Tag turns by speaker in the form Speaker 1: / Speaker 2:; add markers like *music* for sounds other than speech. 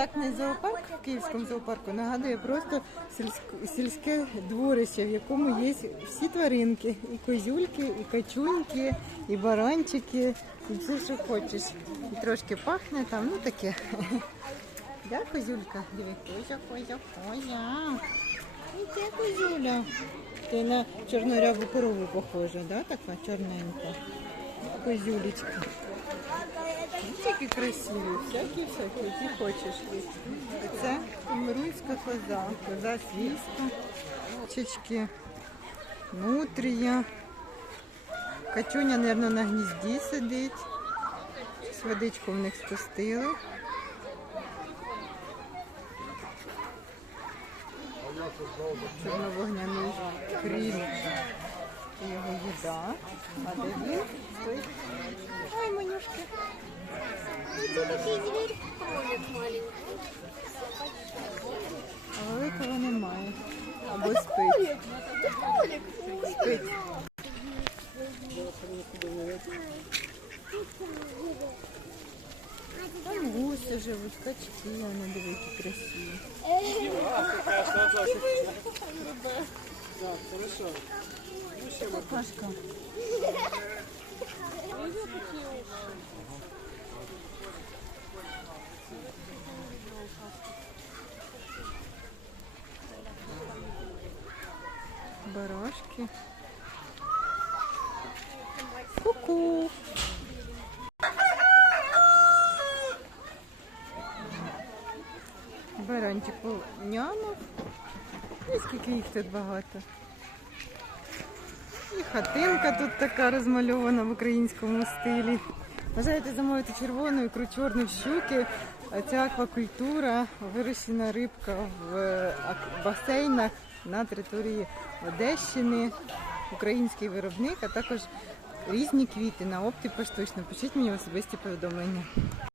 Speaker 1: так не зоопарк в Київському зоопарку нагадує просто сільське дворище, в якому є всі тваринки. І козюльки, і качуньки, і баранчики, і все, що хочеш. І трошки пахне там, ну таке. *laughs* Да, козюлька? Диви, козя, козя, козя. І ти козюля. Ти на чорноряву корову похожа, да, така чорненька. Козюлечка. Такі красиві, всякі всякі, які хочеш. Це помируйська коза, коза свійська, чечки, нутрія. Качуня, мабуть, на гнізді сидить. Водичку в них спустили. Чорновогняний кріль. Це його їда. А де він? Ой, манюшки.
Speaker 2: Это такие зверь. Кролик маленький.
Speaker 1: А великого немає. Або спить.
Speaker 2: Кролик. Это кролик.
Speaker 1: Спить. Там гуси живуть, качки, вони дивіться красиві. Какашка. Барашки. Ку-ку. Баранчик нямов. І скільки їх тут багато. І хатинка тут така розмальована в українському стилі. Бажаєте замовити червону ікру чорну щуки. А Ця аквакультура, вирощена рибка в е, басейнах на території Одещини, український виробник, а також різні квіти на опті поштучно. Пишіть мені особисті повідомлення.